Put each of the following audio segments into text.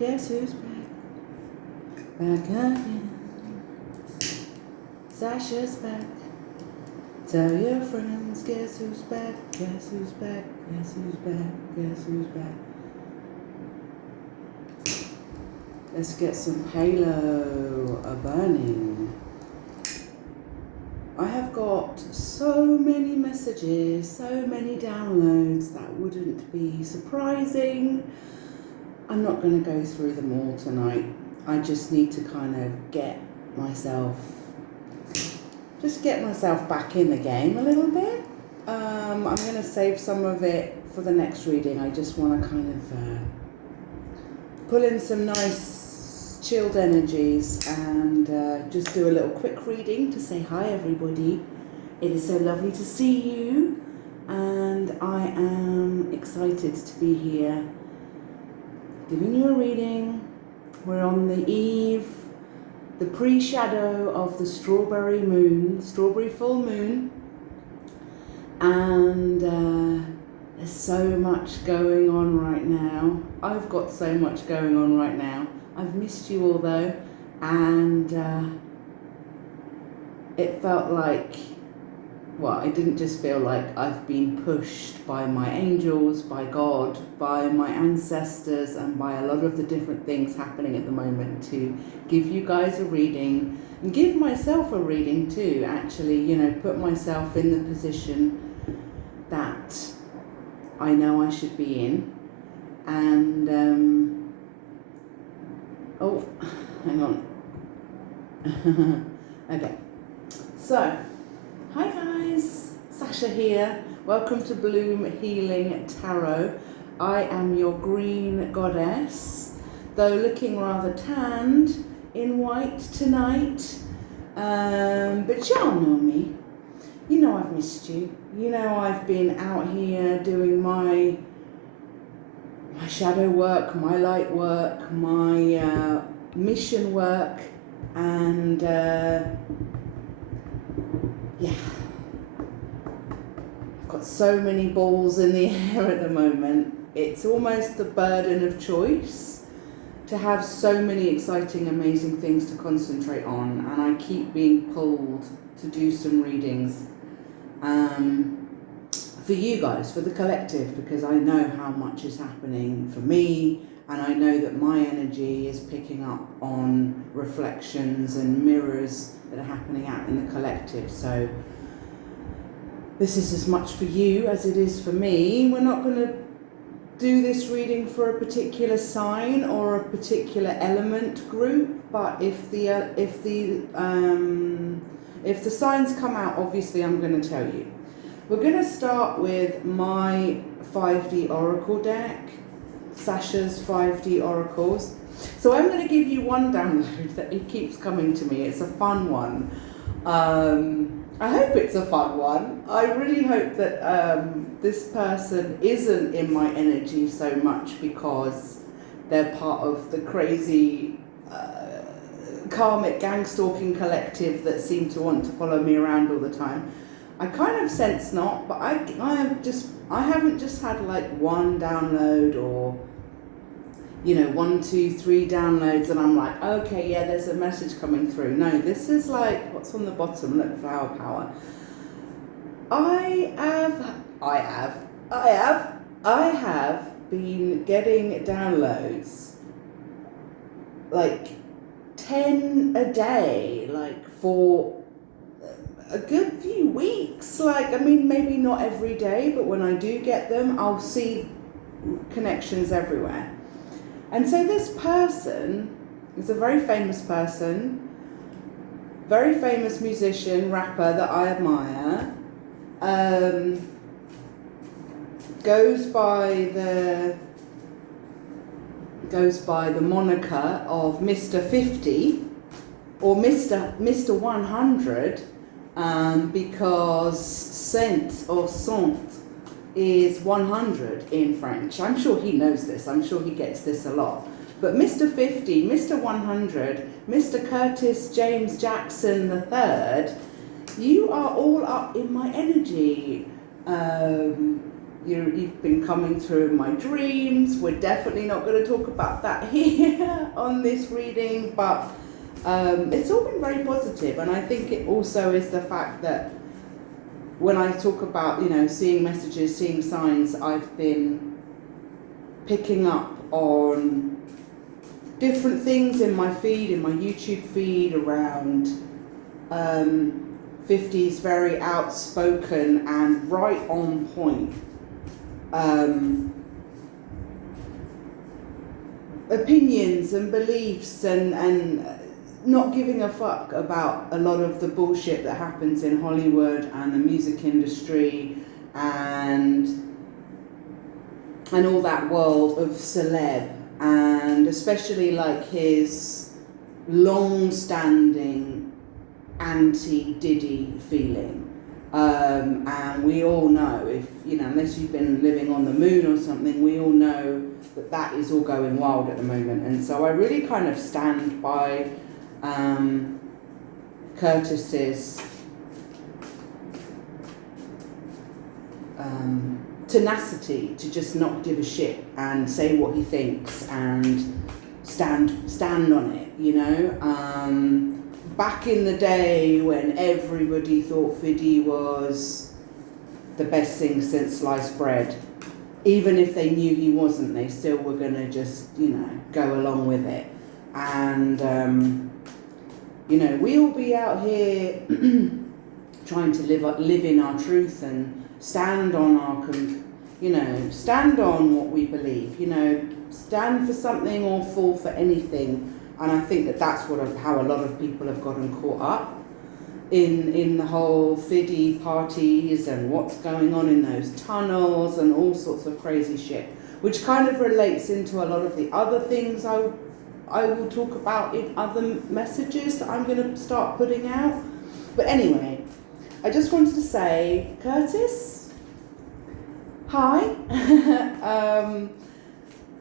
Guess who's back? Back again. Sasha's back. Tell your friends, guess who's back? Guess who's back? Guess who's back? Guess who's back? Let's get some halo burning. I have got so many messages, so many downloads that wouldn't be surprising. I'm not going to go through them all tonight. I just need to kind of get myself back in the game a little bit. I'm going to save some of it for the next reading. I just want to kind of pull in some nice chilled energies and just do a little quick reading to say hi everybody. It is so lovely to see you, and I am excited to be here giving you a reading. We're on the eve, the pre-shadow of the strawberry full moon, and there's so much going on right now. I've got so much going on right now. I've missed you all though, and it felt like, well, I didn't just feel like I've been pushed by my angels, by God, by my ancestors, and by a lot of the different things happening at the moment to give you guys a reading and give myself a reading too, actually, you know, put myself in the position that I know I should be in. And oh, hang on. Okay. So, hi guys, Sasha here. Welcome to Bloom Healing Tarot. I am your green goddess, though looking rather tanned in white tonight. But y'all know me. You know I've missed you. You know I've been out here doing my shadow work, my light work, my mission work, and yeah, I've got so many balls in the air at the moment. It's almost the burden of choice to have so many exciting, amazing things to concentrate on, and I keep being pulled to do some readings for you guys, for the collective, because I know how much is happening for me, and I know that my energy is picking up on reflections and mirrors that are happening out in the collective. So this is as much for you as it is for me. We're not going to do this reading for a particular sign or a particular element group, but if the signs come out, obviously I'm going to tell you. We're going to start with my 5D Oracle deck, Sasha's 5D Oracles. So I'm going to give you one download that it keeps coming to me. It's a fun one. I hope it's a fun one. I really hope that this person isn't in my energy so much because they're part of the crazy karmic gang stalking collective that seem to want to follow me around all the time. I kind of sense not, but I haven't just had like one download or, you know, 1, 2, 3 downloads and I'm like, okay, yeah, there's a message coming through. No, this is like, what's on the bottom? Look, flower power. I have been getting downloads like 10 a day, like for a good few weeks. Like, I mean, maybe not every day, but when I do get them, I'll see connections everywhere. And so this person is a very famous person, very famous musician, rapper that I admire, goes by the moniker of Mr. 50 or Mr. 100, because cent or cent is 100 in French. I'm sure he knows this. I'm sure he gets this a lot. But Mr. 50, Mr. 100, Mr. Curtis James Jackson III, you are all up in my energy. You've been coming through in my dreams. We're definitely not going to talk about that here on this reading, but it's all been very positive, and I think it also is the fact that when I talk about, seeing messages, seeing signs, I've been picking up on different things in my feed, in my YouTube feed, around 50s, very outspoken and right on point opinions and beliefs, and not giving a fuck about a lot of the bullshit that happens in Hollywood and the music industry and all that world of celeb, and especially like his long-standing anti-Diddy feeling. And we all know, if unless you've been living on the moon or something, we all know that is all going wild at the moment. And so I really kind of stand by Curtis's tenacity to just not give a shit and say what he thinks and stand on it, Back in the day when everybody thought Fiddy was the best thing since sliced bread, even if they knew he wasn't, they still were going to just, go along with it. And, we all be out here trying to live in our truth and stand on stand on what we believe, stand for something or fall for anything. And I think that's how a lot of people have gotten caught up in the whole Fiddy parties and what's going on in those tunnels and all sorts of crazy shit, which kind of relates into a lot of the other things I will talk about in other messages that I'm going to start putting out. But anyway, I just wanted to say, Curtis, hi.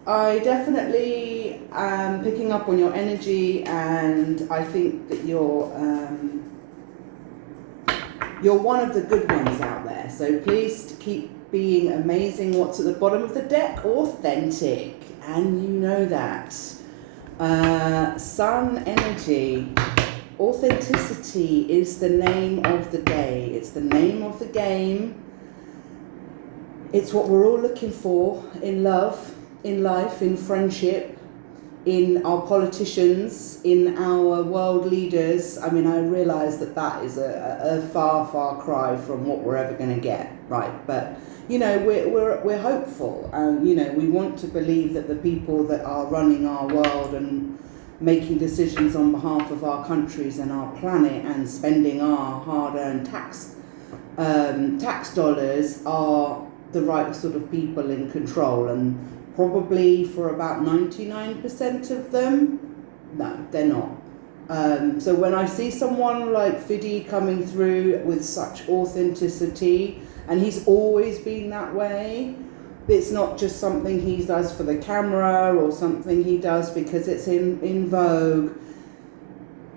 I definitely am picking up on your energy, and I think that you're one of the good ones out there. So please keep being amazing. What's at the bottom of the deck? Authentic. And you know that. Sun energy. Authenticity is the name of the day. It's the name of the game. It's what we're all looking for in love, in life, in friendship, in our politicians, in our world leaders. I mean, I realise that is a far, far cry from what we're ever going to get, right? But, we're hopeful, and, we want to believe that the people that are running our world and making decisions on behalf of our countries and our planet and spending our hard-earned tax dollars are the right sort of people in control. And probably for about 99% of them, no, they're not. So when I see someone like Fiddy coming through with such authenticity, and he's always been that way, it's not just something he does for the camera or something he does because it's in vogue.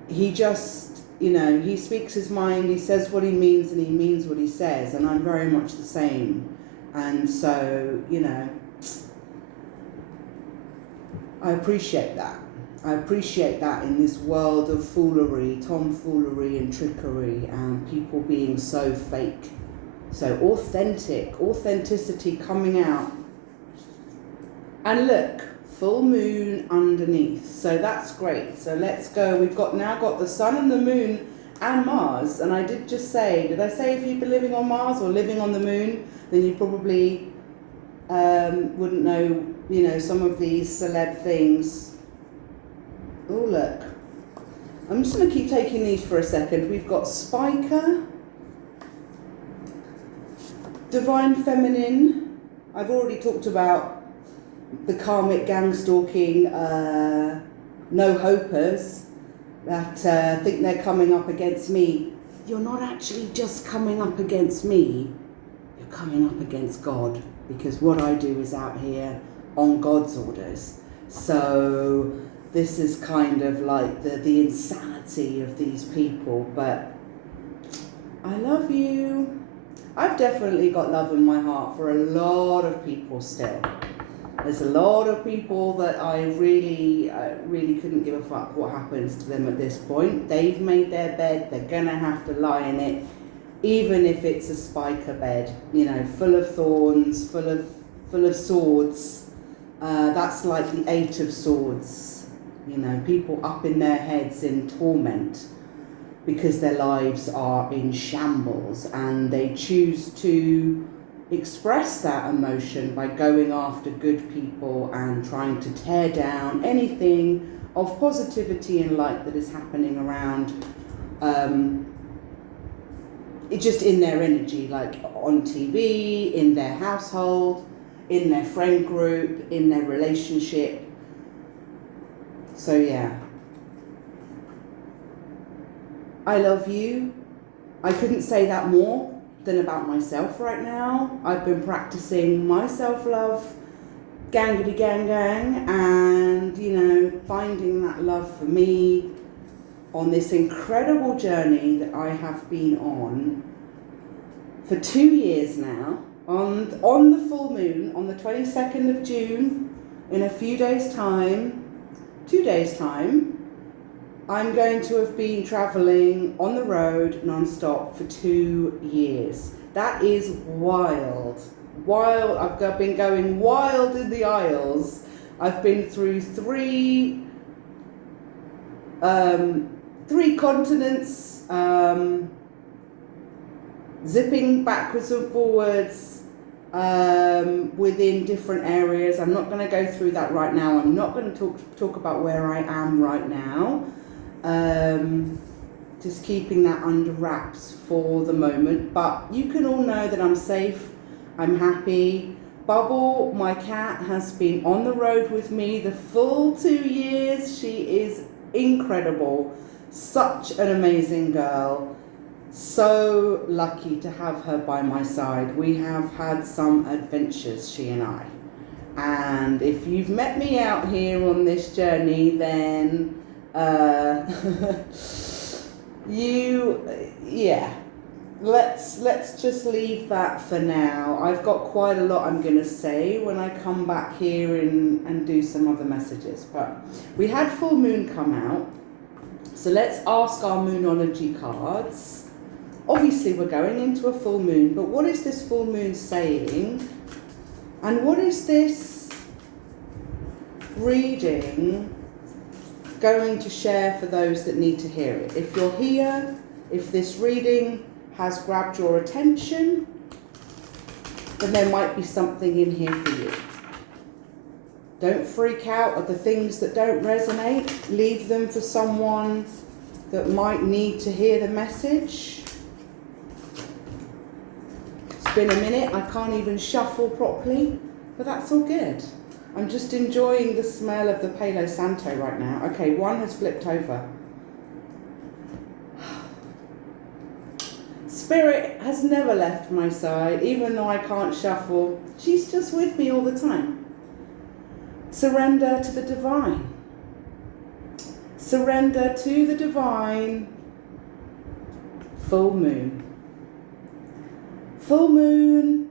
He just, he speaks his mind, he says what he means, and he means what he says, and I'm very much the same. And so, I appreciate that. I appreciate that in this world of foolery, tomfoolery and trickery, and people being so fake. So authenticity coming out. And look, full moon underneath. So that's great. So let's go. We've now got the sun and the moon and Mars. And I did I say if you've been living on Mars or living on the moon, then you probably wouldn't know, some of these celeb things. Oh, look. I'm just going to keep taking these for a second. We've got Spiker, Divine Feminine. I've already talked about the karmic gang stalking, no hopers that think they're coming up against me. You're not actually just coming up against me. You're coming up against God, because what I do is out here on God's orders. So this is kind of like the insanity of these people, but I love you. I've definitely got love in my heart for a lot of people still. There's a lot of people that I really couldn't give a fuck what happens to them at this point. They've made their bed, they're gonna have to lie in it, even if it's a spiker bed, you know, full of thorns, full of swords. That's like the 8 of Swords. You know, people up in their heads in torment because their lives are in shambles, and they choose to express that emotion by going after good people and trying to tear down anything of positivity and light that is happening around, it just in their energy, like on TV, in their household, in their friend group, in their relationship. So yeah, I love you. I couldn't say that more than about myself right now. I've been practicing my self-love, gangity gang, and, you know, finding that love for me on this incredible journey that I have been on for 2 years now. On the full moon, on the 22nd of June, in a few days' time, 2 days' time, I'm going to have been travelling on the road non-stop for 2 years. That is wild. Wild. I've been going wild in the Isles. I've been through three continents, zipping backwards and forwards within different areas. I'm not going to go through that right now. I'm not going to talk about where I am right now. Just keeping that under wraps for the moment, but you can all know that I'm safe, I'm happy. Bubble, my cat, has been on the road with me the full 2 years. She is incredible, such an amazing girl, so lucky to have her by my side. We have had some adventures, she and I, and if you've met me out here on this journey, then let's just leave that for now. I've got quite a lot I'm going to say when I come back here and do some other messages, but we had full moon come out, so let's ask our moonology cards. Obviously we're going into a full moon, but what is this full moon saying, and what is this reading going to share for those that need to hear it? If you're here, if this reading has grabbed your attention, then there might be something in here for you. Don't freak out at the things that don't resonate. Leave them for someone that might need to hear the message. It's been a minute, I can't even shuffle properly, but that's all good. I'm just enjoying the smell of the Palo Santo right now. Okay, one has flipped over. Spirit has never left my side, even though I can't shuffle. She's just with me all the time. Surrender to the divine. Surrender to the divine. Full moon. Full moon.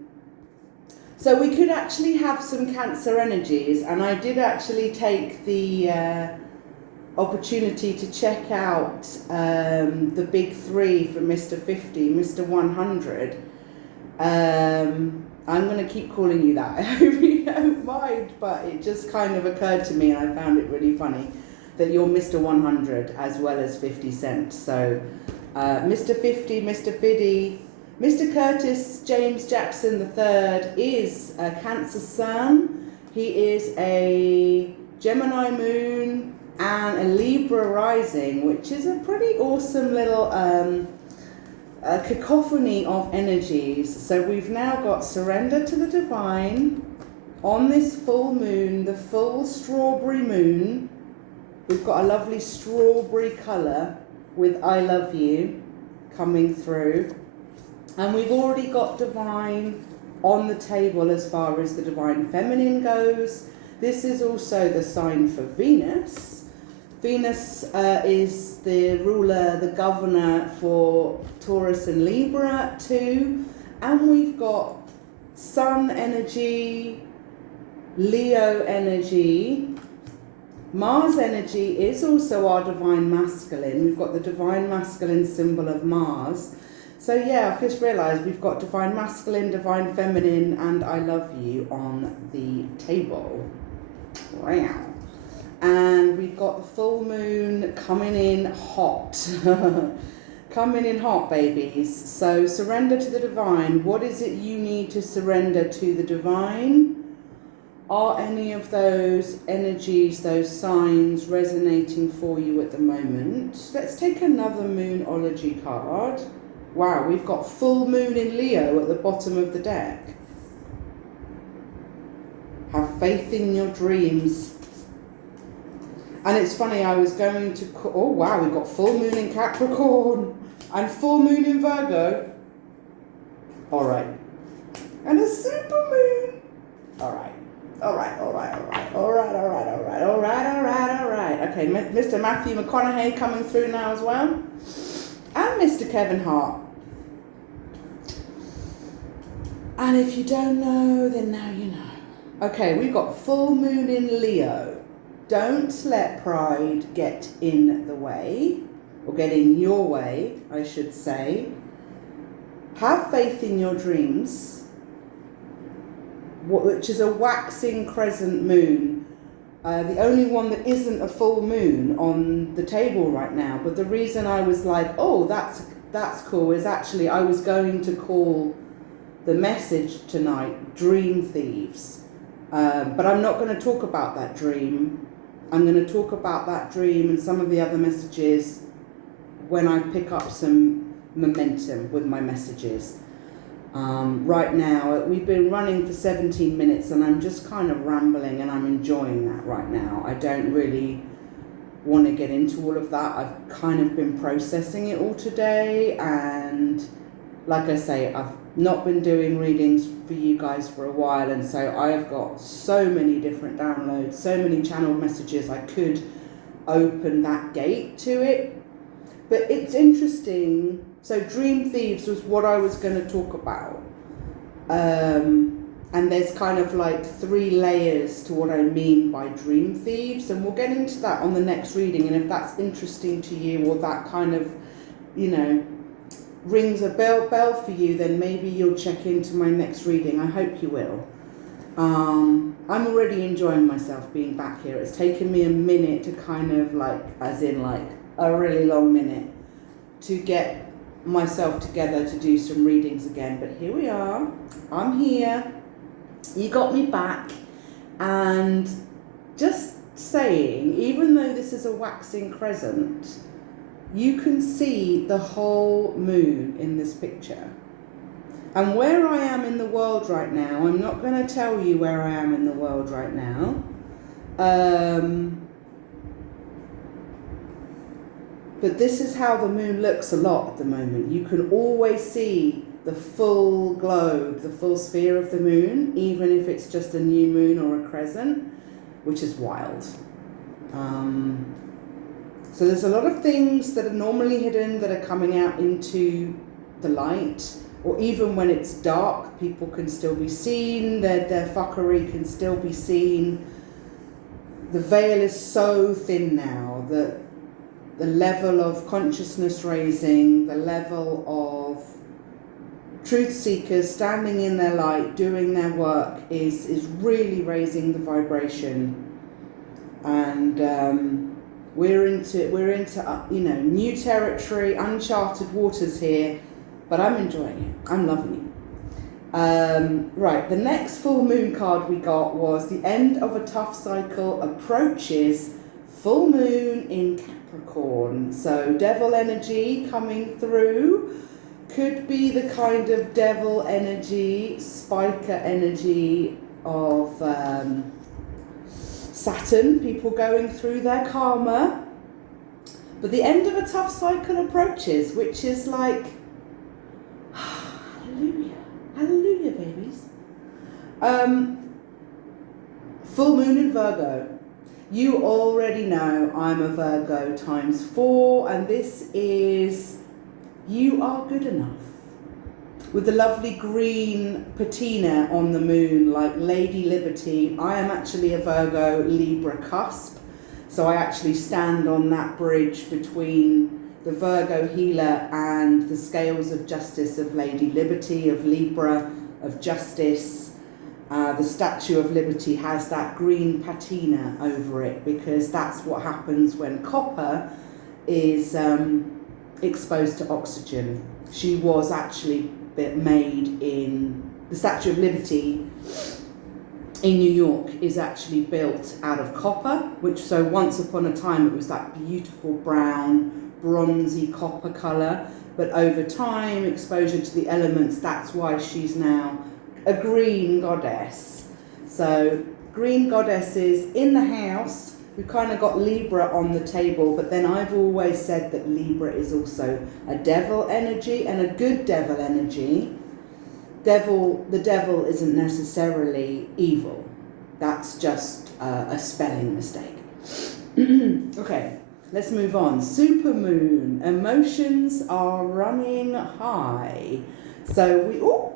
So we could actually have some Cancer energies, and I did actually take the opportunity to check out the big 3 for Mr. 50, Mr. 100. I'm going to keep calling you that. I hope you don't mind, but it just kind of occurred to me, and I found it really funny that you're Mr. 100 as well as 50 Cent. So Mr. 50, Mr. Fiddy, Mr. Curtis James Jackson III is a Cancer Sun. He is a Gemini Moon and a Libra Rising, which is a pretty awesome little cacophony of energies. So we've now got Surrender to the Divine on this full moon, the full strawberry moon. We've got a lovely strawberry colour with I Love You coming through. And we've already got Divine on the table as far as the Divine Feminine goes. This is also the sign for Venus. Venus is the ruler, the governor for Taurus and Libra too. And we've got Sun energy, Leo energy. Mars energy is also our divine masculine. We've got the divine masculine symbol of Mars. So yeah, I've just realised we've got divine masculine, divine feminine, and I love you on the table. Wow. And we've got the full moon coming in hot. Coming in hot, babies. So surrender to the divine. What is it you need to surrender to the divine? Are any of those energies, those signs resonating for you at the moment? Let's take another Moonology card. Wow, we've got full moon in Leo at the bottom of the deck. Have faith in your dreams. And it's funny, I was going to... Oh, wow, we've got full moon in Capricorn and full moon in Virgo. All right. And a super moon. All right. All right. Okay, Mr. Matthew McConaughey coming through now as well. And Mr. Kevin Hart. And if you don't know, then now you know. Okay, we've got full moon in Leo. Don't let pride get in the way, or get in your way, I should say. Have faith in your dreams, which is a waxing crescent moon. The only one that isn't a full moon on the table right now. But the reason I was like, oh, that's cool, is actually I was going to call the message tonight Dream Thieves. But I'm not going to talk about that dream. I'm going to talk about that dream and some of the other messages when I pick up some momentum with my messages. Right now, we've been running for 17 minutes and I'm just kind of rambling and I'm enjoying that right now. I don't really want to get into all of that. I've kind of been processing it all today, and like I say, I've not been doing readings for you guys for a while, and so I've got so many different downloads, so many channel messages. I could open that gate to it, but it's interesting. So Dream Thieves was what I was going to talk about, and there's kind of like 3 layers to what I mean by Dream Thieves, and we'll get into that on the next reading. And if that's interesting to you, or that kind of, rings a bell for you, then maybe you'll check into my next reading. I hope you will. I'm already enjoying myself being back here. It's taken me a minute to kind of a really long minute to get myself together to do some readings again. But here we are. I'm here. You got me back. And just saying, even though this is a waxing crescent, you can see the whole moon in this picture. And where I am in the world right now, I'm not going to tell you where I am in the world right now. But this is how the moon looks a lot at the moment. You can always see the full globe, the full sphere of the moon, even if it's just a new moon or a crescent, which is wild. So there's a lot of things that are normally hidden that are coming out into the light, or even when it's dark, people can still be seen, their fuckery can still be seen. The veil is so thin now that the level of consciousness raising, the level of truth seekers standing in their light, doing their work is really raising the vibration. And we're into new territory, uncharted waters here, but I'm enjoying it. I'm loving it. Right, the next full moon card we got was the end of a tough cycle approaches full moon in Capricorn. So devil energy coming through. Could be the kind of devil energy, spiker energy of Saturn, people going through their karma. But the end of a tough cycle approaches, which is like, hallelujah, hallelujah, babies. Full moon in Virgo. You already know I'm a Virgo times 4, and this is, you are good enough. with the lovely green patina on the moon, like Lady Liberty. I am actually a Virgo Libra cusp, so I actually stand on that bridge between the Virgo healer and the scales of justice of Lady Liberty, of Libra, of justice. The Statue of Liberty has that green patina over it, because that's what happens when copper is exposed to oxygen. She was actually made in, the Statue of Liberty in New York is actually built out of copper, which, so once upon a time it was that beautiful brown, bronzy copper colour, but over time, exposure to the elements, that's why she's now a green goddess. So green goddesses in the house. We've kind of got Libra on the table, but then I've always said that Libra is also a devil energy, and a good devil energy. The devil isn't necessarily evil. That's just a spelling mistake. Okay, let's move on. Supermoon. Emotions are running high. So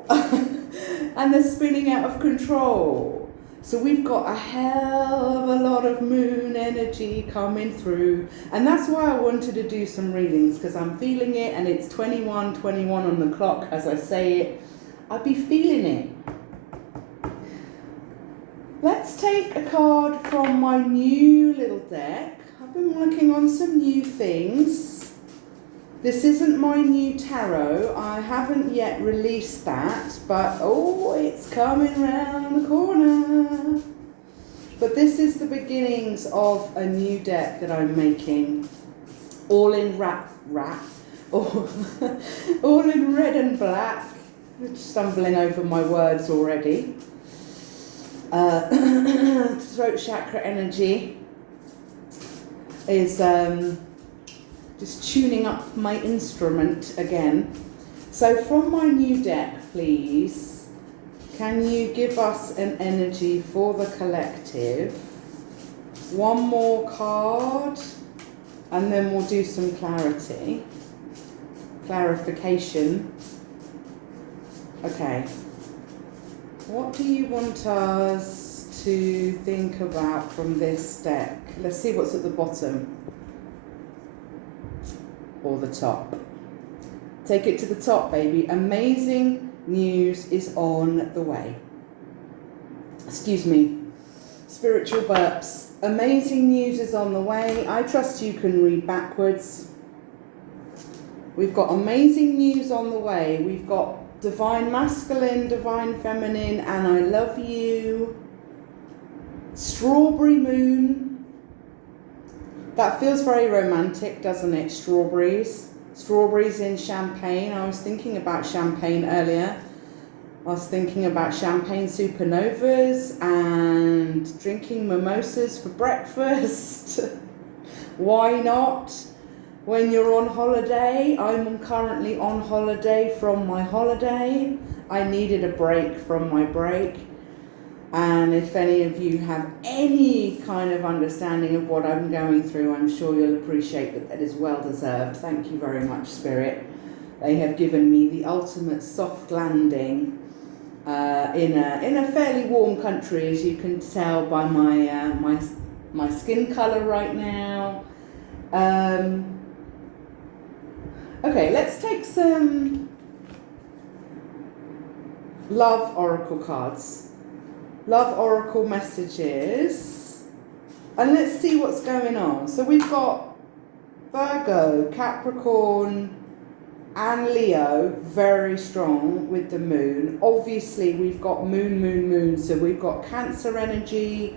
and they're spinning out of control. So we've got a hell of a lot of moon energy coming through. And that's why I wanted to do some readings, because I'm feeling it, and it's 21:21 on the clock as I say it. I'll be feeling it. Let's take a card from my new little deck. I've been working on some new things. This isn't my new tarot. I haven't yet released that, but oh, it's coming round the corner. But this is the beginnings of a new deck that I'm making, all in all in red and black. I'm stumbling over my words already. Throat chakra energy is just tuning up my instrument again. So from my new deck, please, can you give us an energy for the collective? One more card, and then we'll do some clarification. Okay. What do you want us to think about from this deck? Let's see what's at the bottom. Or the top. Take it to the top, baby. Amazing news is on the way. Excuse me. Spiritual burps. Amazing news is on the way. I trust you can read backwards. We've got amazing news on the way. We've got divine masculine, divine feminine, and I love you. Strawberry moon. That feels very romantic, doesn't it? Strawberries. Strawberries in champagne. I was thinking about champagne earlier. I was thinking about champagne supernovas and drinking mimosas for breakfast. Why not? When you're on holiday, I'm currently on holiday from my holiday. I needed a break from my break. And if any of you have any kind of understanding of what I'm going through, I'm sure you'll appreciate that that is well deserved. Thank you very much, Spirit. They have given me the ultimate soft landing in a fairly warm country, as you can tell by my skin colour right now. Okay, let's take some love oracle cards. Love oracle messages. And let's see what's going on. So we've got Virgo, Capricorn, and Leo very strong with the moon. Obviously, we've got moon. So we've got Cancer energy,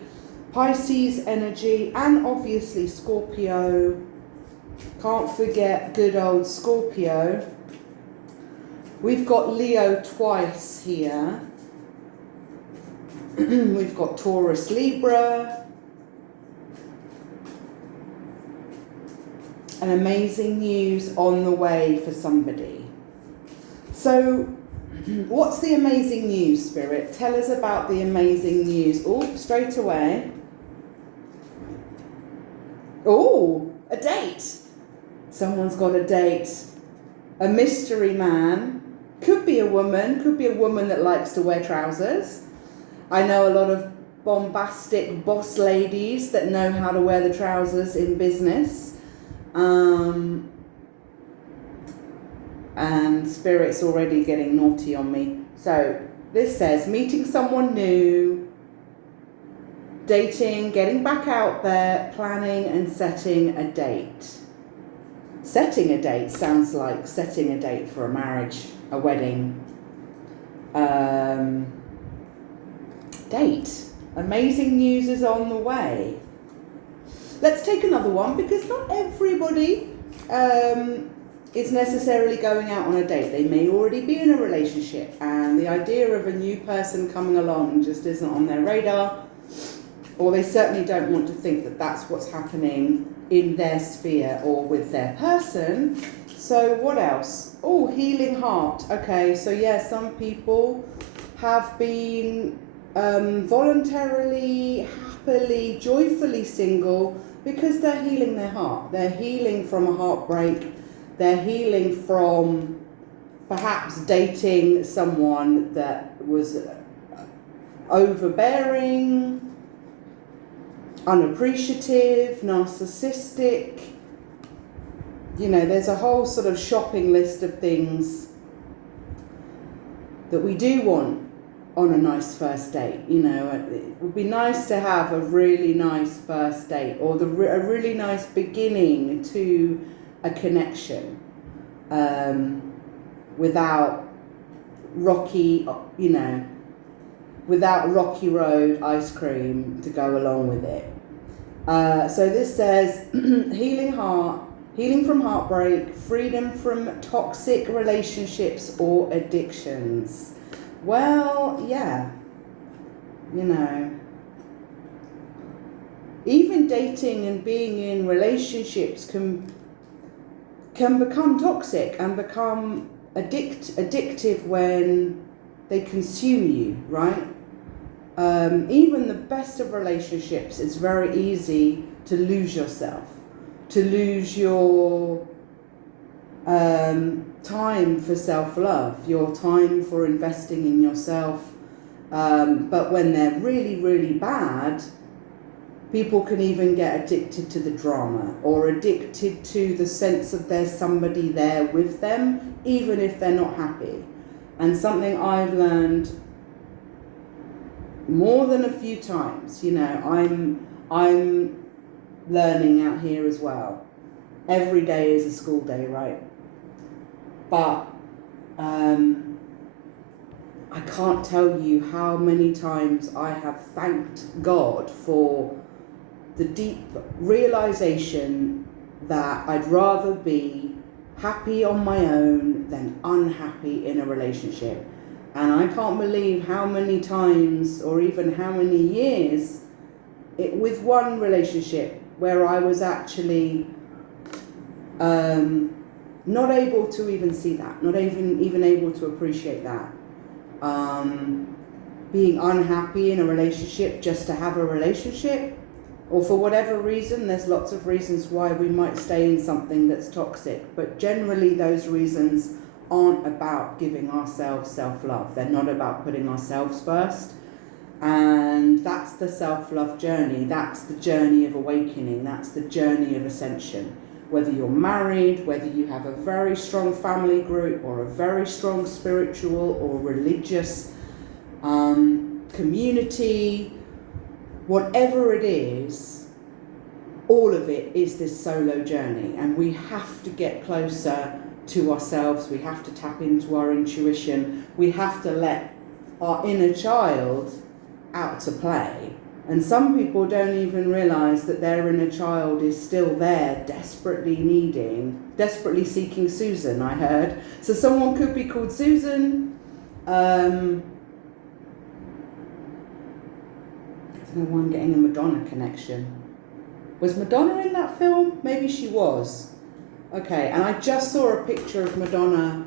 Pisces energy, and obviously Scorpio. Can't forget good old Scorpio. We've got Leo twice here. We've got Taurus, Libra. An amazing news on the way for somebody. So, what's the amazing news, Spirit? Tell us about the amazing news. Oh, straight away. Oh, a date. Someone's got a date. A mystery man Could be a woman that likes to wear trousers. I know a lot of bombastic boss ladies that know how to wear the trousers in business. And Spirit's already getting naughty on me. So this says meeting someone new, dating, getting back out there, planning and setting a date. Setting a date sounds like setting a date for a marriage, a wedding. Date. Amazing news is on the way. Let's take another one, because not everybody is necessarily going out on a date. They may already be in a relationship, and the idea of a new person coming along just isn't on their radar, or they certainly don't want to think that that's what's happening in their sphere or with their person. So what else? Oh, healing heart. Okay, so yeah, some people have been voluntarily, happily, joyfully single because they're healing their heart. They're healing from a heartbreak. They're healing from perhaps dating someone that was overbearing, unappreciative, narcissistic. You know, there's a whole sort of shopping list of things that we do want on a nice first date. You know, it would be nice to have a really nice first date, or a really nice beginning to a connection, without rocky, without rocky road ice cream to go along with it. So this says healing heart, healing from heartbreak, freedom from toxic relationships or addictions. Well, yeah, you know, even dating and being in relationships can become toxic and become addictive when they consume you, right? Even the best of relationships, it's very easy to lose yourself, to lose your time for self-love, your time for investing in yourself. But when they're really, really bad, people can even get addicted to the drama, or addicted to the sense of there's somebody there with them, even if they're not happy. And something I've learned more than a few times, you know, I'm learning out here as well. Every day is a school day, right? But I can't tell you how many times I have thanked God for the deep realization that I'd rather be happy on my own than unhappy in a relationship. And I can't believe how many times, or even how many years, with one relationship where I was actually not able to even see that, not even able to appreciate that. Being unhappy in a relationship just to have a relationship, or for whatever reason. There's lots of reasons why we might stay in something that's toxic, but generally those reasons aren't about giving ourselves self-love. They're not about putting ourselves first. And that's the self-love journey. That's the journey of awakening. That's the journey of ascension. Whether you're married, whether you have a very strong family group, or a very strong spiritual or religious community, whatever it is, all of it is this solo journey. And we have to get closer to ourselves. We have to tap into our intuition. We have to let our inner child out to play. And some people don't even realize that their inner child is still there, desperately seeking Susan, I heard. So someone could be called Susan. I don't know why I'm getting a Madonna connection. Was Madonna in that film? Maybe she was. Okay, and I just saw a picture of Madonna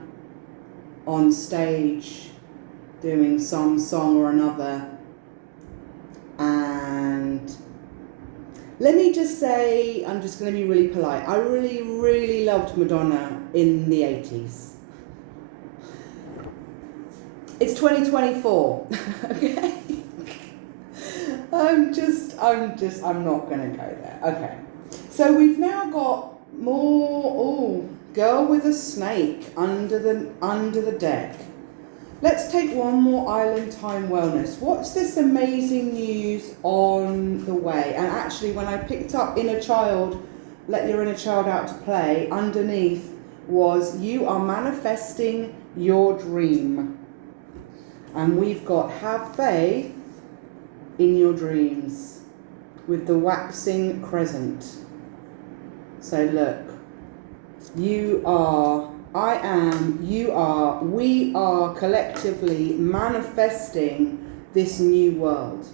on stage doing some song or another. And let me just say, I'm just going to be really polite. I really, really loved Madonna in the 80s. 2024. Okay. I'm not going to go there. Okay. So we've now got more, girl with a snake under the deck. Let's take one more Island Time Wellness. What's this amazing news on the way? And actually, when I picked up Inner Child, let your inner child out to play, underneath was you are manifesting your dream. And we've got have faith in your dreams with the waxing crescent. So look, you are, I am, you are, we are collectively manifesting this new world,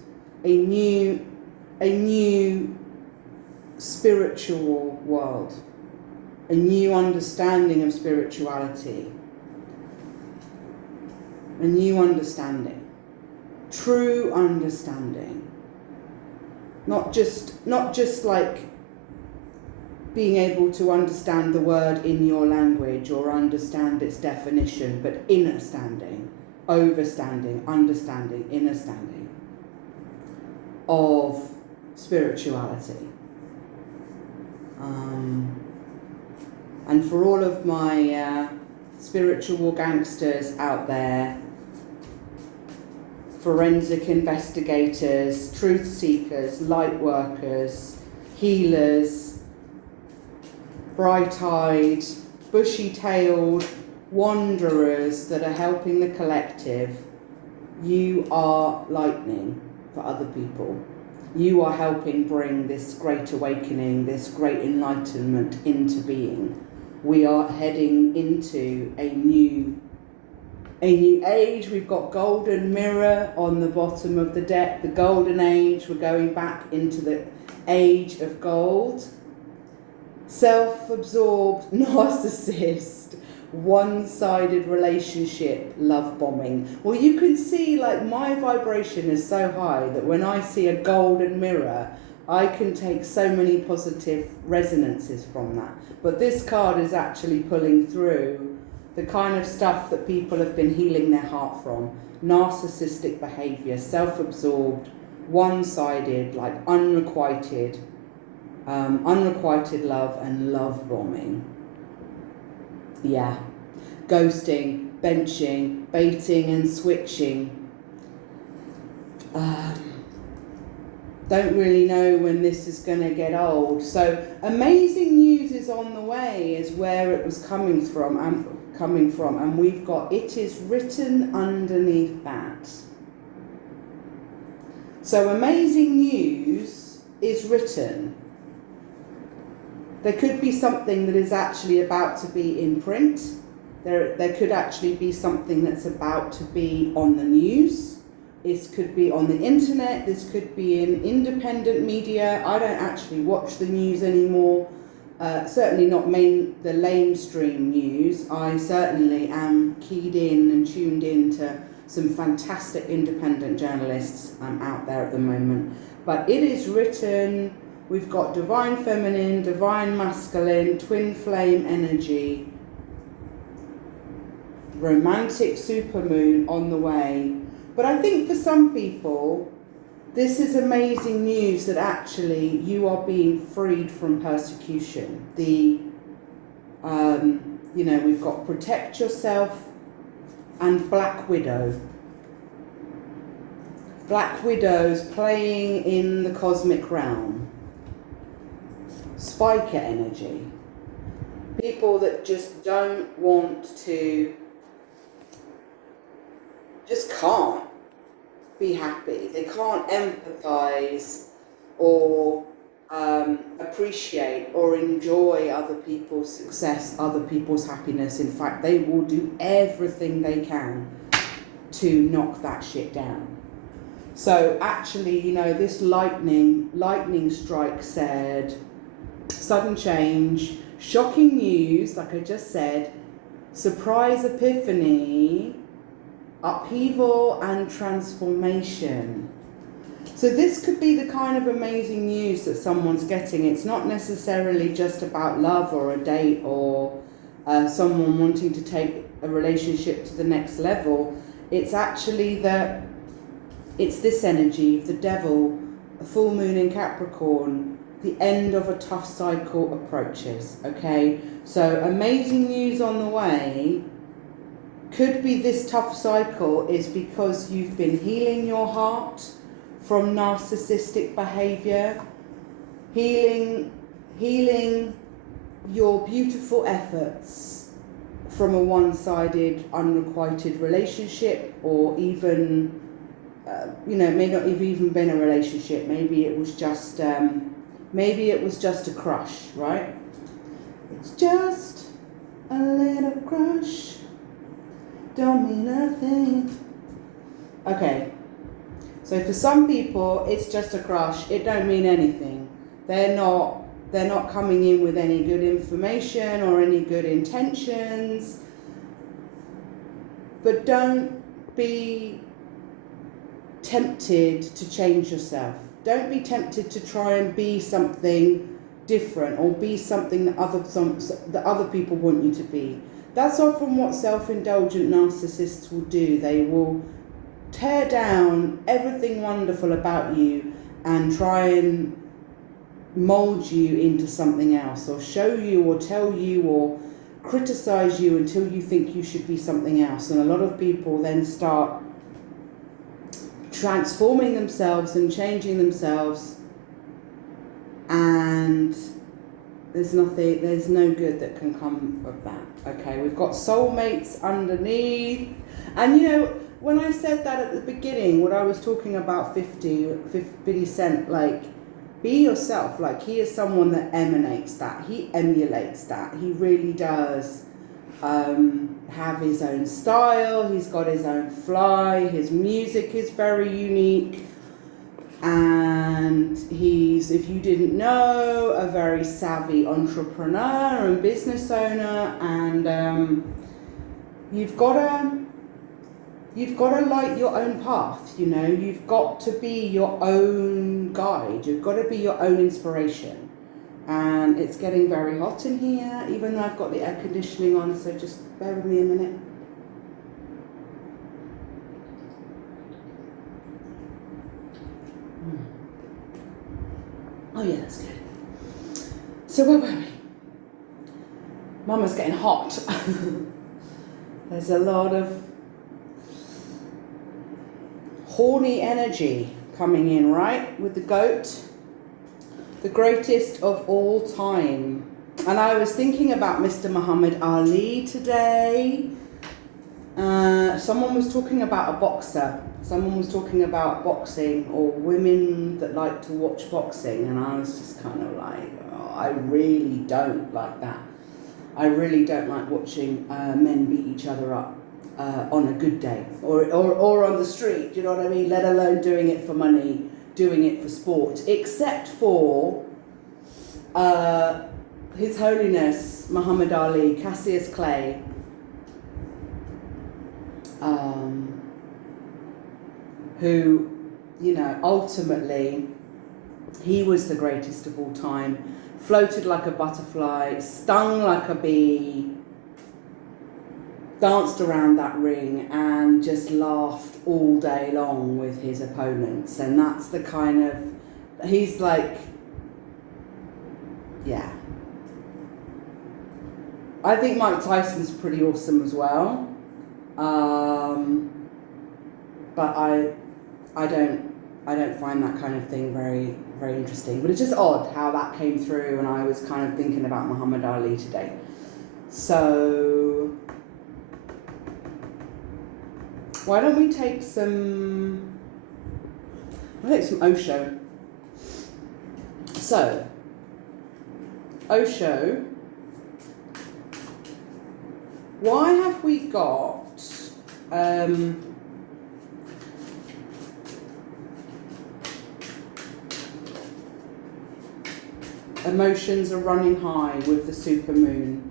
a new spiritual world, a new understanding of spirituality, a new understanding, true understanding, not just like being able to understand the word in your language or understand its definition, but inner standing, overstanding, understanding, inner standing of spirituality. And for all of my spiritual gangsters out there, forensic investigators, truth seekers, light workers, healers, bright-eyed, bushy-tailed wanderers that are helping the collective, you are lightning for other people. You are helping bring this great awakening, this great enlightenment into being. We are heading into a new age. We've got golden mirror on the bottom of the deck, the golden age. We're going back into the age of gold. Self-absorbed, narcissist, one-sided relationship, love bombing. Well, you can see like my vibration is so high that when I see a golden mirror, I can take so many positive resonances from that. But this card is actually pulling through the kind of stuff that people have been healing their heart from. Narcissistic behavior, self-absorbed, one-sided, like unrequited love and love bombing. Yeah. Ghosting, benching, baiting and switching. Don't really know when this is going to get old. So amazing news is on the way, is where it was coming from, and we've got it is written underneath that. So amazing news is written. There could be something that is actually about to be in print. There could actually be something that's about to be on the news. This could be on the internet. This could be in independent media. I don't actually watch the news anymore. Certainly not the mainstream news. I certainly am keyed in and tuned in to some fantastic independent journalists out there at the moment. But it is written. We've got divine feminine, divine masculine, twin flame energy, romantic supermoon on the way. But I think for some people, this is amazing news that actually you are being freed from persecution. We've got protect yourself and Black Widow. Black Widows playing in the cosmic realm. Spiker energy. People that just don't want to, just can't be happy. They can't empathize or appreciate or enjoy other people's success, other people's happiness. In fact, they will do everything they can to knock that shit down. So actually, this lightning strike said, sudden change, shocking news, like I just said, surprise epiphany, upheaval and transformation. So this could be the kind of amazing news that someone's getting. It's not necessarily just about love or a date or someone wanting to take a relationship to the next level. It's actually that it's this energy, the devil, a full moon in Capricorn, the end of a tough cycle approaches, okay? So amazing news on the way. Could be this tough cycle is because you've been healing your heart from narcissistic behavior, healing your beautiful efforts from a one-sided, unrequited relationship, or even, it may not have even been a relationship. Maybe it was just a crush, right? It's just a little crush. Don't mean nothing. Okay. So for some people, it's just a crush. It don't mean anything. They're not coming in with any good information or any good intentions. But don't be tempted to change yourself. Don't be tempted to try and be something different or be something that other people want you to be. That's often what self-indulgent narcissists will do. They will tear down everything wonderful about you and try and mold you into something else, or show you or tell you or criticize you until you think you should be something else. And a lot of people then start transforming themselves and changing themselves, and there's no good that can come of that. Okay, we've got soulmates underneath. And when I said that at the beginning, what I was talking about 50 Cent, like, be yourself. Like, he is someone that emanates that. He emulates that. He really does have his own style. He's got his own fly. His music is very unique. And he's, if you didn't know, a very savvy entrepreneur and business owner. And you've got to light your own path, You've got to be your own guide. You've got to be your own inspiration. And it's getting very hot in here, even though I've got the air conditioning on, so just bear with me a minute. Oh yeah, that's good. So where were we? Mama's getting hot. There's a lot of horny energy coming in, right? With the goat. The greatest of all time. And I was thinking about Mr. Muhammad Ali today. Someone was talking about a boxer. Someone was talking about boxing, or women that like to watch boxing. And I was just kind of like, oh, I really don't like that. I really don't like watching men beat each other up on a good day, or on the street, you know what I mean? Let alone doing it for money, doing it for sport, except for His Holiness Muhammad Ali, Cassius Clay, who, ultimately, he was the greatest of all time, floated like a butterfly, stung like a bee, danced around that ring and just laughed all day long with his opponents. And that's the kind of, he's like, yeah. I think Mike Tyson's pretty awesome as well. But I don't find that kind of thing very, very interesting. But it's just odd how that came through, and I was kind of thinking about Muhammad Ali today. So why don't we take some Osho. So Osho, why have we got emotions are running high with the supermoon?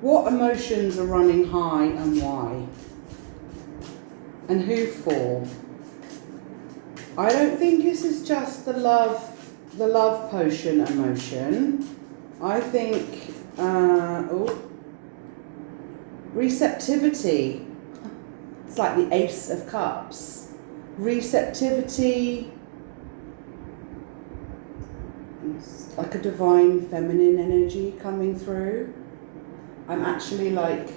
What emotions are running high and why? And who for? I don't think this is just the love potion emotion. I think receptivity. It's like the Ace of Cups. Receptivity, it's like a divine feminine energy coming through. I'm actually like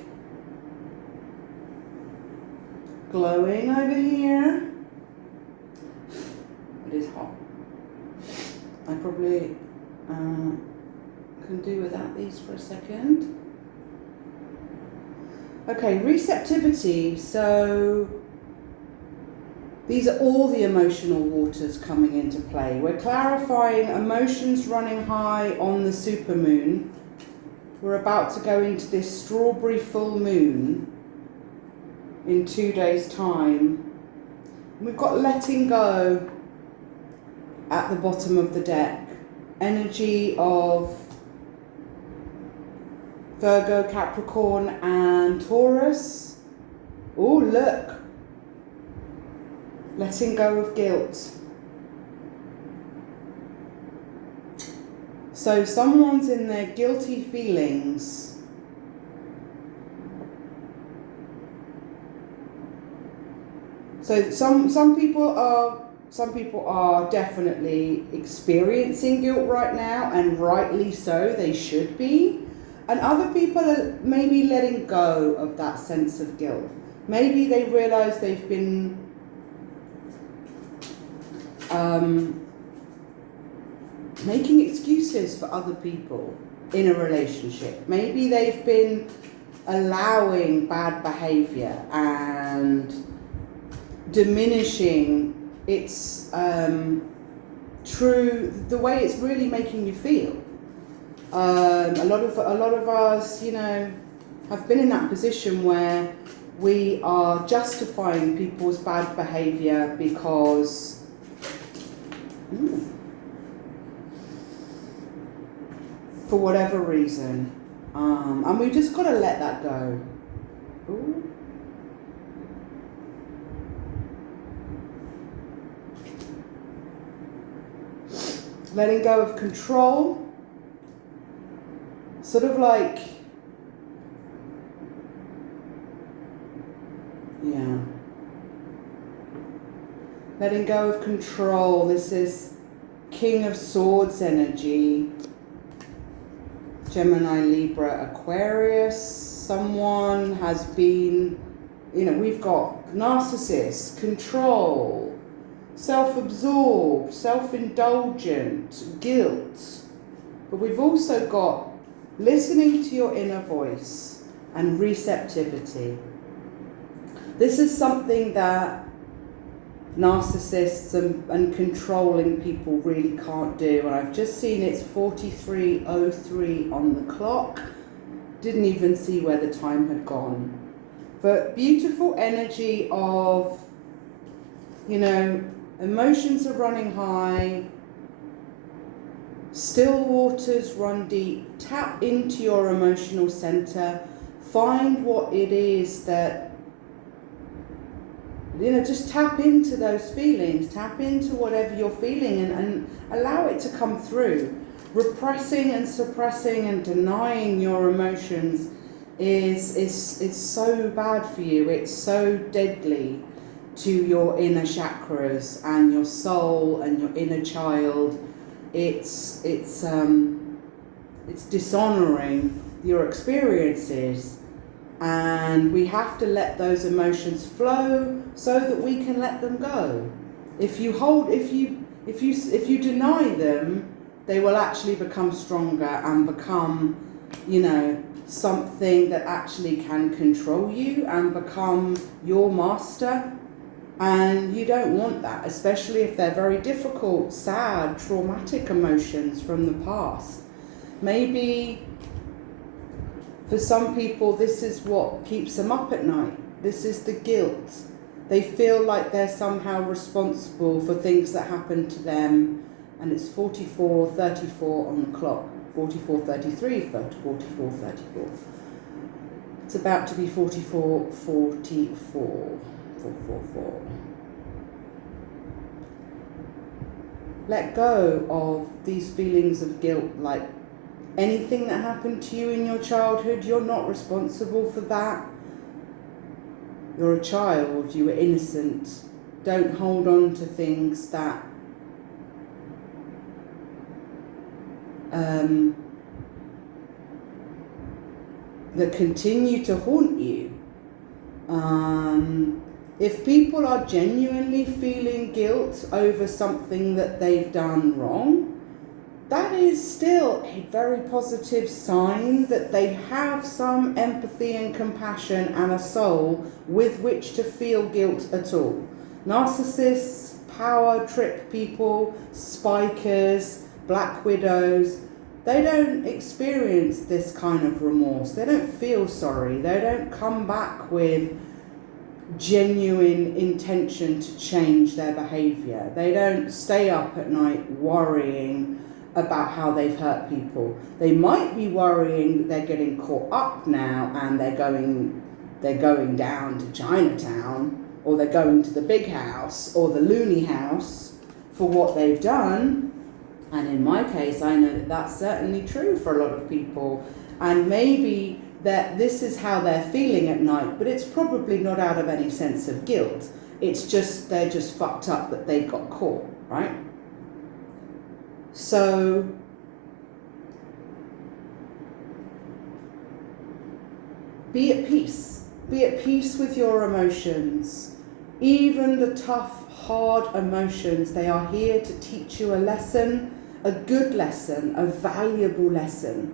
glowing over here. It is hot. I probably can do without these for a second. Okay, receptivity. So these are all the emotional waters coming into play. We're clarifying emotions running high on the supermoon. We're about to go into this strawberry full moon in 2 days' time. We've got letting go at the bottom of the deck. Energy of Virgo, Capricorn and Taurus. Oh, look. Letting go of guilt. So someone's in their guilty feelings. So some people are definitely experiencing guilt right now, and rightly so, they should be. And other people are maybe letting go of that sense of guilt. Maybe they realise they've been making excuses for other people in a relationship. Maybe they've been allowing bad behaviour and diminishing its the way it's really making you feel. A lot of us, have been in that position where we are justifying people's bad behaviour because for whatever reason, and we just got to let that go. Ooh. Letting go of control, sort of like, letting go of control. This is King of Swords energy. Gemini, Libra, Aquarius. Someone has been, we've got narcissist, control, self-absorbed, self-indulgent, guilt. But we've also got listening to your inner voice and receptivity. This is something that narcissists and controlling people really can't do. And I've just seen it's 43:03 on the clock. Didn't even see where the time had gone. But beautiful energy of, emotions are running high, still waters run deep. Tap into your emotional center. Find what it is that, just tap into those feelings, tap into whatever you're feeling and allow it to come through. Repressing and suppressing and denying your emotions is so bad for you. It's so deadly to your inner chakras and your soul and your inner child. It's dishonoring your experiences. And we have to let those emotions flow so that we can let them go. If you deny them, they will actually become stronger and become, something that actually can control you and become your master. And you don't want that, especially if they're very difficult, sad, traumatic emotions from the past. Maybe for some people, this is what keeps them up at night. This is the guilt. They feel like they're somehow responsible for things that happen to them. And it's 44:34 on the clock. 44:33, 44:34. It's about to be 44:44. 444. Let go of these feelings of guilt, like anything that happened to you in your childhood, you're not responsible for that. You're a child, you were innocent. Don't hold on to things that that continue to haunt you. If people are genuinely feeling guilt over something that they've done wrong, that is still a very positive sign that they have some empathy and compassion and a soul with which to feel guilt at all. Narcissists, power trip people, spikers, black widows, they don't experience this kind of remorse. They don't feel sorry. They don't come back with genuine intention to change their behaviour. They don't stay up at night worrying about how they've hurt people. They might be worrying that they're getting caught up now and they're going down to Chinatown, or they're going to the big house or the loony house for what they've done. And in my case, I know that that's certainly true for a lot of people. And maybe that this is how they're feeling at night, but it's probably not out of any sense of guilt. It's just, they're just fucked up that they got caught, right? So be at peace. Be at peace with your emotions. Even the tough, hard emotions, they are here to teach you a lesson, a good lesson, a valuable lesson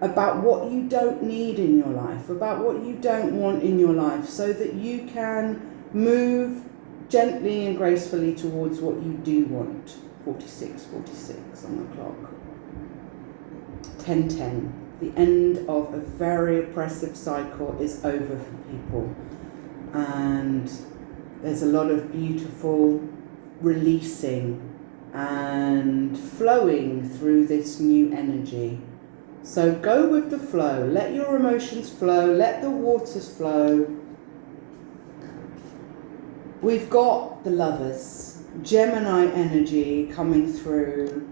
about what you don't need in your life, about what you don't want in your life, so that you can move gently and gracefully towards what you do want. 46 on the clock. 10:10. The end of a very oppressive cycle is over for people. And there's a lot of beautiful releasing and flowing through this new energy. So go with the flow. Let your emotions flow. Let the waters flow. We've got the Lovers. Gemini energy coming through.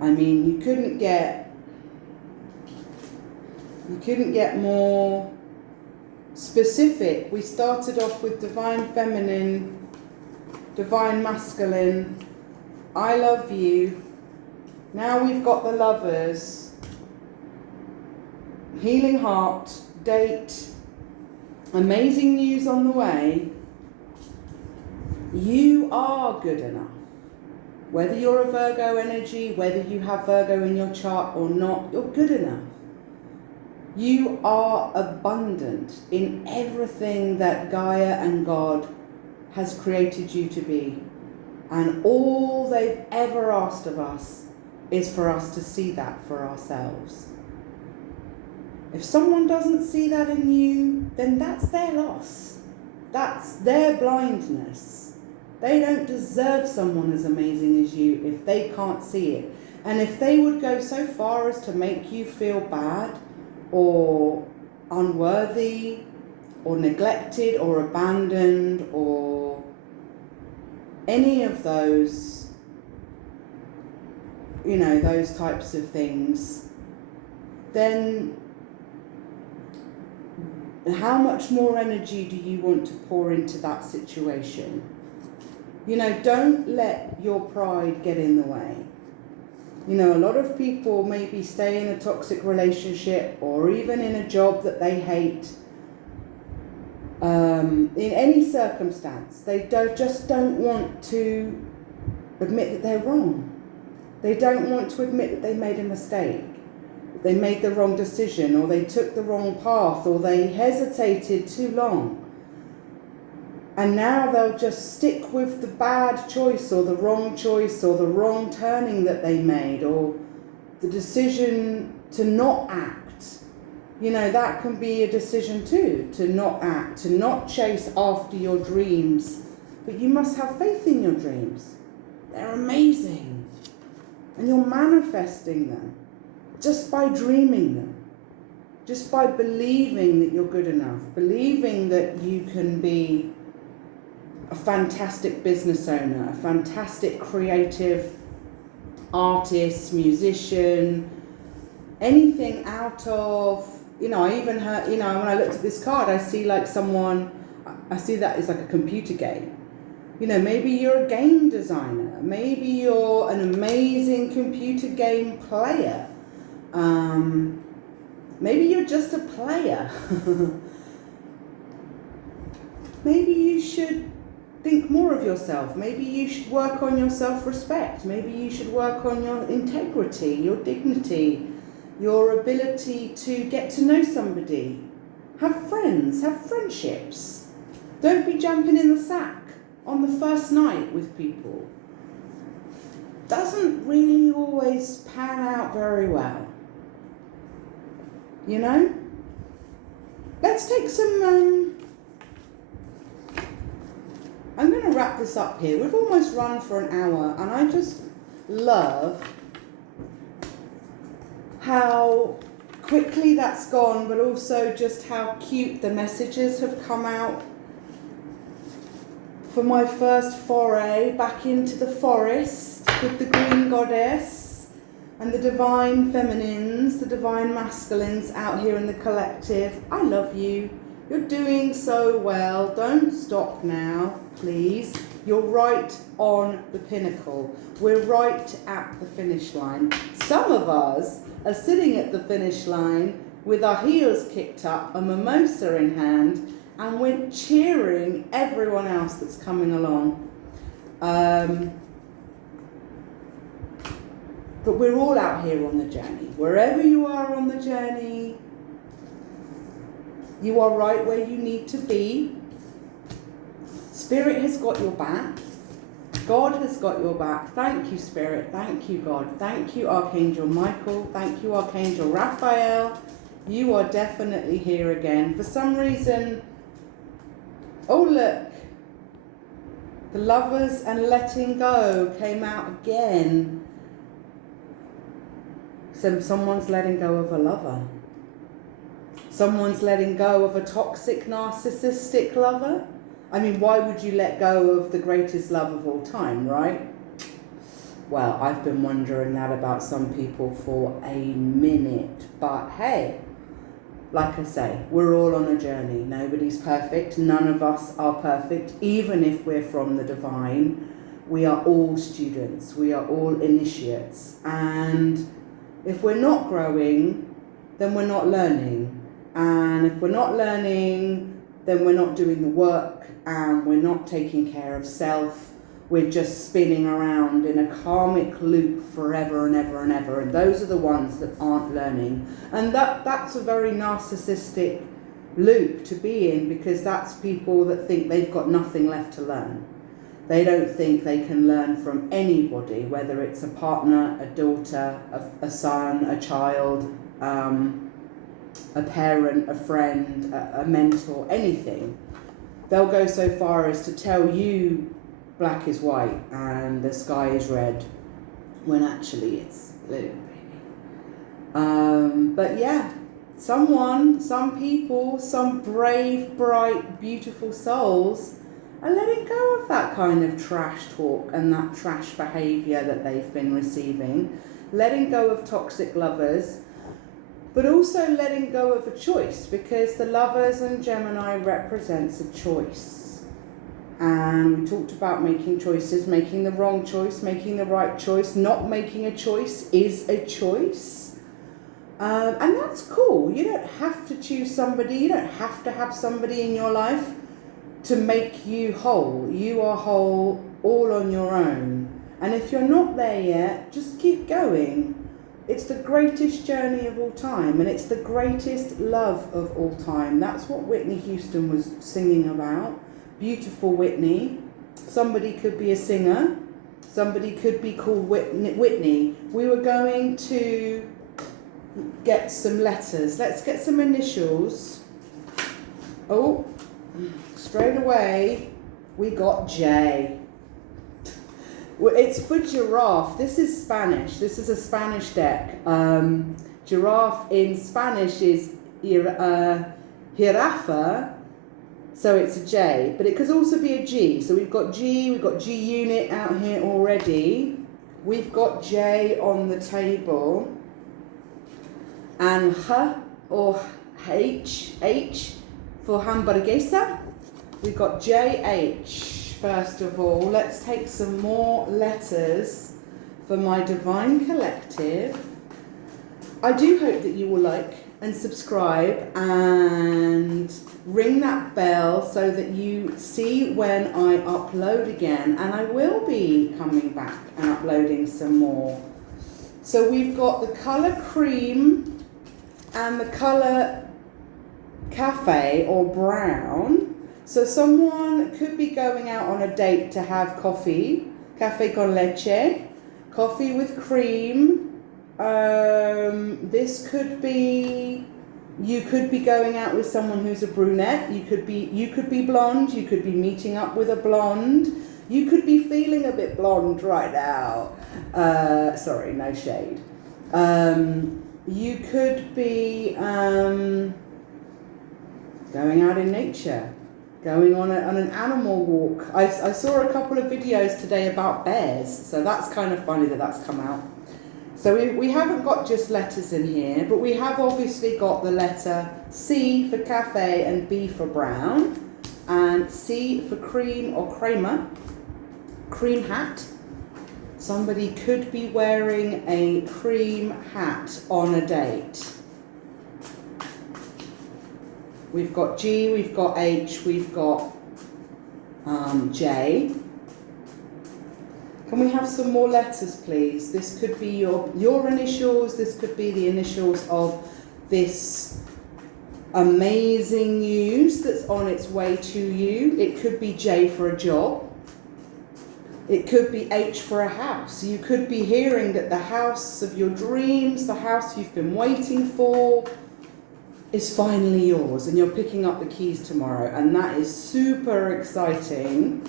I mean, you couldn't get more specific. We started off with divine feminine, divine masculine, I love you. Now we've got the Lovers, healing heart, date, amazing news on the way. You are good enough. Whether you're a Virgo energy, whether you have Virgo in your chart or not, you're good enough. You are abundant in everything that Gaia and God has created you to be. And all they've ever asked of us is for us to see that for ourselves. If someone doesn't see that in you, then that's their loss. That's their blindness. They don't deserve someone as amazing as you if they can't see it. And if they would go so far as to make you feel bad or unworthy or neglected or abandoned or any of those, those types of things, then how much more energy do you want to pour into that situation? Don't let your pride get in the way. A lot of people maybe stay in a toxic relationship or even in a job that they hate. In any circumstance, they just don't want to admit that they're wrong. They don't want to admit that they made a mistake, they made the wrong decision, or they took the wrong path, or they hesitated too long. And now they'll just stick with the bad choice or the wrong turning that they made, or the decision to not act. That can be a decision too, to not act, to not chase after your dreams. But you must have faith in your dreams. They're amazing. And you're manifesting them just by dreaming them, just by believing that you're good enough, believing that you can be a fantastic business owner, a fantastic creative artist, musician, anything out of, I even heard, when I looked at this card, I see like someone, I see that it's like a computer game. Maybe you're a game designer. Maybe you're an amazing computer game player. Maybe you're just a player. Maybe you should think more of yourself. Maybe you should work on your self-respect. Maybe you should work on your integrity, your dignity, your ability to get to know somebody. Have friends, have friendships. Don't be jumping in the sack on the first night with people. Doesn't really always pan out very well. Let's take some, I'm going to wrap this up here. We've almost run for an hour, and I just love how quickly that's gone, but also just how cute the messages have come out for my first foray back into the forest with the green goddess and the divine feminines, the divine masculines out here in the collective. I love you. You're doing so well. Don't stop now, please. You're right on the pinnacle. We're right at the finish line. Some of us are sitting at the finish line with our heels kicked up, a mimosa in hand, and we're cheering everyone else that's coming along. But we're all out here on the journey. Wherever you are on the journey, you are right where you need to be. Spirit has got your back. God has got your back. Thank you, Spirit. Thank you, God. Thank you, Archangel Michael. Thank you, Archangel Raphael. You are definitely here again. For some reason, oh look, the lovers and letting go came out again. So someone's letting go of a lover. Someone's letting go of a toxic, narcissistic lover. I mean, why would you let go of the greatest love of all time, right? Well, I've been wondering that about some people for a minute. But hey, like I say, we're all on a journey. Nobody's perfect. None of us are perfect. Even if we're from the divine, we are all students. We are all initiates. And if we're not growing, then we're not learning. And if we're not learning, then we're not doing the work, and we're not taking care of self. We're just spinning around in a karmic loop forever and ever and ever. And those are the ones that aren't learning. And that's a very narcissistic loop to be in, because that's people that think they've got nothing left to learn. They don't think they can learn from anybody, whether it's a partner, a daughter, a son, a child, a parent, a friend, a mentor, anything. They'll go so far as to tell you black is white and the sky is red, when actually it's blue, baby. But yeah, some people, some brave, bright, beautiful souls are letting go of that kind of trash talk and that trash behaviour that they've been receiving, letting go of toxic lovers, but also letting go of a choice, because the lovers and Gemini represents a choice. And we talked about making choices, making the wrong choice, making the right choice. Not making a choice is a choice. And that's cool. You don't have to choose somebody. You don't have to have somebody in your life to make you whole. You are whole all on your own. And if you're not there yet, just keep going. It's the greatest journey of all time, and it's the greatest love of all time. That's what Whitney Houston was singing about. Beautiful Whitney. Somebody could be a singer. Somebody could be called Whitney. We were going to get some letters. Let's get some initials. Oh, straight away, we got J. It's for giraffe. This is Spanish. This is a Spanish deck. Giraffe in Spanish is jirafa, so it's a J. But it could also be a G. So we've got G unit out here already. We've got J on the table. And H or H for hamburguesa. We've got JH. First of all, let's take some more letters for my Divine Collective. I do hope that you will like and subscribe and ring that bell so that you see when I upload again, and I will be coming back and uploading some more. So we've got the colour cream and the colour cafe or brown. So someone could be going out on a date to have coffee, café con leche, coffee with cream. This could be, you could be going out with someone who's a brunette. You could be blonde. You could be meeting up with a blonde. You could be feeling a bit blonde right now. Sorry, no shade. You could be going out in nature, going on an animal walk. I saw a couple of videos today about bears, so that's kind of funny that that's come out. So we haven't got just letters in here, but we have obviously got the letter C for cafe and B for brown, and C for cream or creamer, cream hat. Somebody could be wearing a cream hat on a date. We've got G, we've got H, we've got J. Can we have some more letters, please? This could be your initials. This could be the initials of this amazing news that's on its way to you. It could be J for a job. It could be H for a house. You could be hearing that the house of your dreams, the house you've been waiting for, is finally yours, and you're picking up the keys tomorrow, and that is super exciting.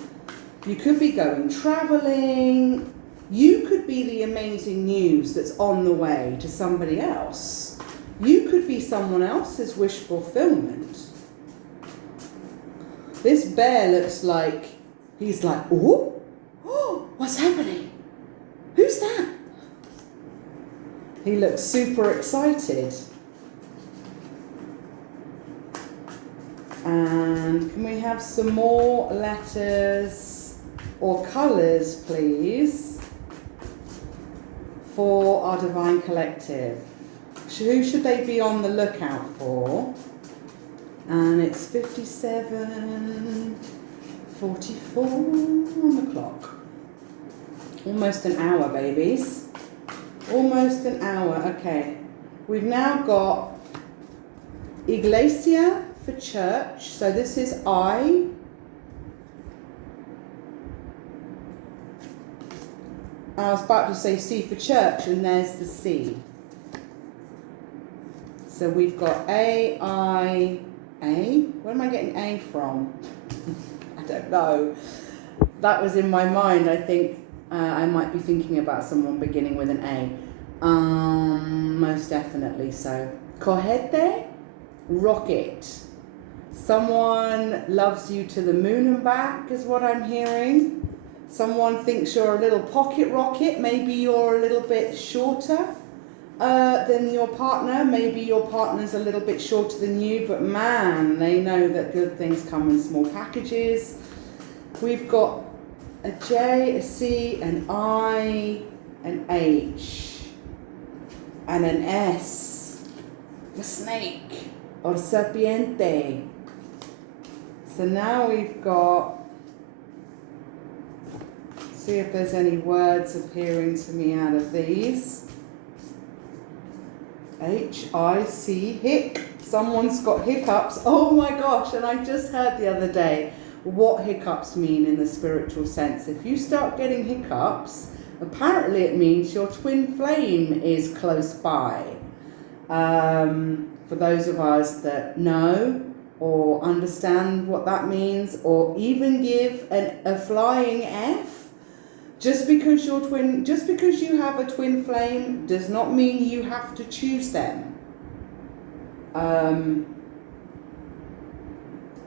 You could be going traveling. You could be the amazing news that's on the way to somebody else. You could be someone else's wish fulfillment. This bear looks like, he's like, oh, what's happening? Who's that? He looks super excited. And can we have some more letters or colours, please, for our Divine Collective? Who should they be on the lookout for? And it's 57:44 on the clock. Almost an hour, babies. Almost an hour. Okay. We've now got Iglesia for church. So this is I. I was about to say C for church, and there's the C. So we've got A, I, A. Where am I getting A from? I don't know. That was in my mind. I think I might be thinking about someone beginning with an A. Most definitely so. Cojete, rocket. Someone loves you to the moon and back is what I'm hearing. Someone thinks you're a little pocket rocket. Maybe you're a little bit shorter than your partner. Maybe your partner's a little bit shorter than you, but man, they know that good things come in small packages. We've got a J, a C, an I, an H, and an S for snake or serpiente. So now we've got, see if there's any words appearing to me out of these. H-I-C, hic. Someone's got hiccups. Oh my gosh, and I just heard the other day what hiccups mean in the spiritual sense. If you start getting hiccups, apparently it means your twin flame is close by. For those of us that know or understand what that means, or even give a flying F, just because you have a twin flame does not mean you have to choose them.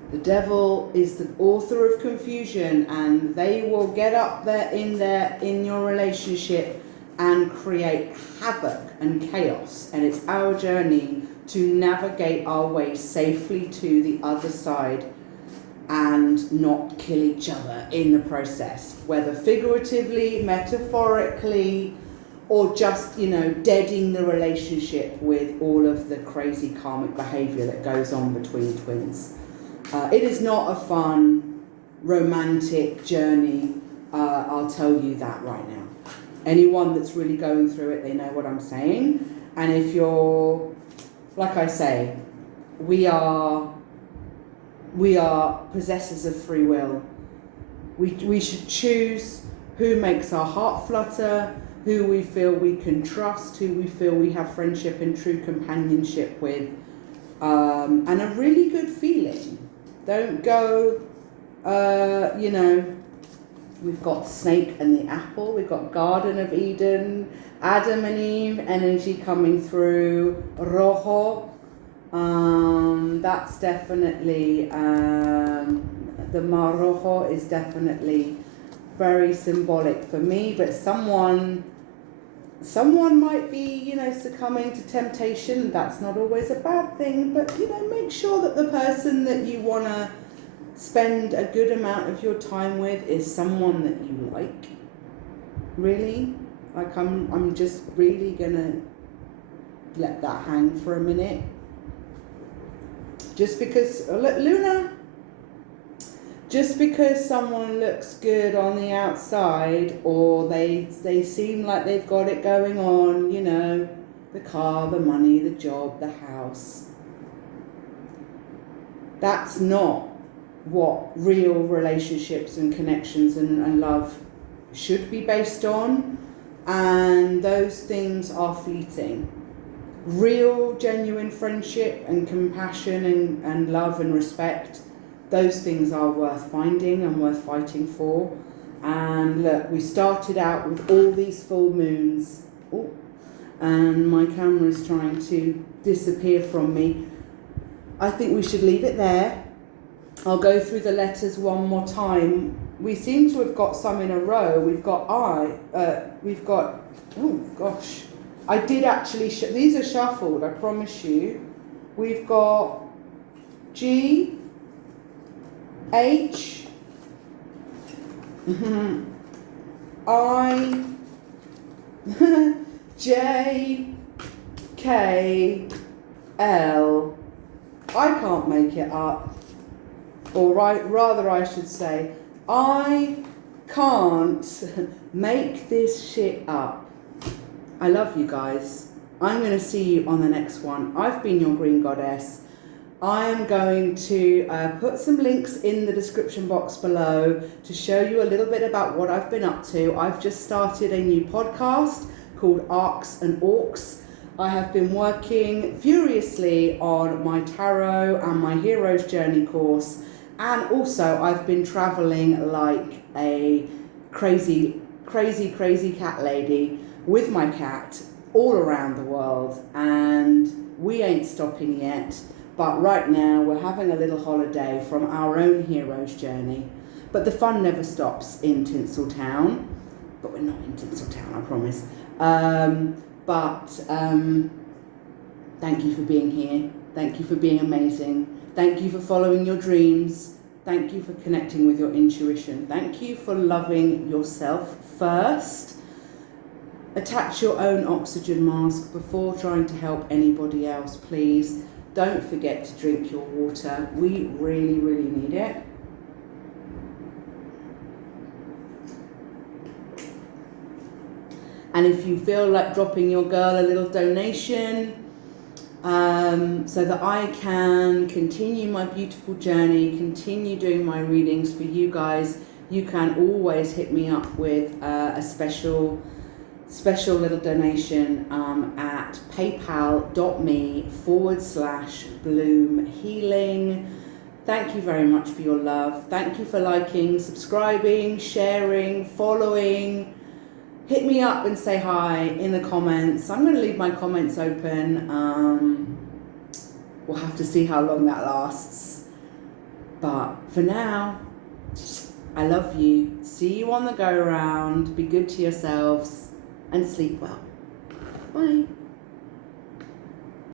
The devil is the author of confusion, and they will get up there in your relationship and create havoc and chaos. And it's our journey to navigate our way safely to the other side and not kill each other in the process, whether figuratively, metaphorically, or just, deading the relationship with all of the crazy karmic behavior that goes on between twins. It is not a fun, romantic journey, I'll tell you that right now. Anyone that's really going through it, they know what I'm saying. And if you're, like I say, we are possessors of free will. We should choose who makes our heart flutter, who we feel we can trust, who we feel we have friendship and true companionship with, and a really good feeling. Don't go, we've got snake and the apple, we've got Garden of Eden, Adam and Eve energy coming through, rojo. That's definitely, the mar rojo is definitely very symbolic for me, but someone might be, succumbing to temptation. That's not always a bad thing, but, make sure that the person that you want to spend a good amount of your time with is someone that you like. Really? Like, I'm just really gonna let that hang for a minute. Just because, Luna, just because someone looks good on the outside, or they seem like they've got it going on, the car, the money, the job, the house, that's not what real relationships and connections and love should be based on. And those things are fleeting. Real, genuine friendship and compassion and love and respect, those things are worth finding and worth fighting for. And look, we started out with all these full moons. Oh, and my camera's trying to disappear from me. I think we should leave it there. I'll go through the letters one more time. We seem to have got some in a row. We've got oh gosh. I did actually, these are shuffled, I promise you. We've got G, H, I, J, K, L. I can't make it up. Or rather I should say, I can't make this shit up. I love you guys. I'm going to see you on the next one. I've been your Green Goddess. I am going to put some links in the description box below to show you a little bit about what I've been up to. I've just started a new podcast called Arcs and Orcs. I have been working furiously on my tarot and my Hero's Journey course. And also I've been traveling like a crazy cat lady with my cat all around the world, and we ain't stopping yet. But right now we're having a little holiday from our own hero's journey. But the fun never stops in Tinseltown. But we're not in Tinseltown, I promise. Thank you for being here. Thank you for being amazing. Thank you for following your dreams. Thank you for connecting with your intuition. Thank you for loving yourself first. Attach your own oxygen mask before trying to help anybody else, please. Don't forget to drink your water. We really, really need it. And if you feel like dropping your girl a little donation, so that I can continue my beautiful journey, continue doing my readings for you guys, you can always hit me up with a special little donation at paypal.me/Bloom Healing. Thank you very much for your love. Thank you for liking, subscribing, sharing, following. Hit me up and say hi in the comments. I'm going to leave my comments open. We'll have to see how long that lasts. But for now, I love you. See you on the go round. Be good to yourselves and sleep well. Bye.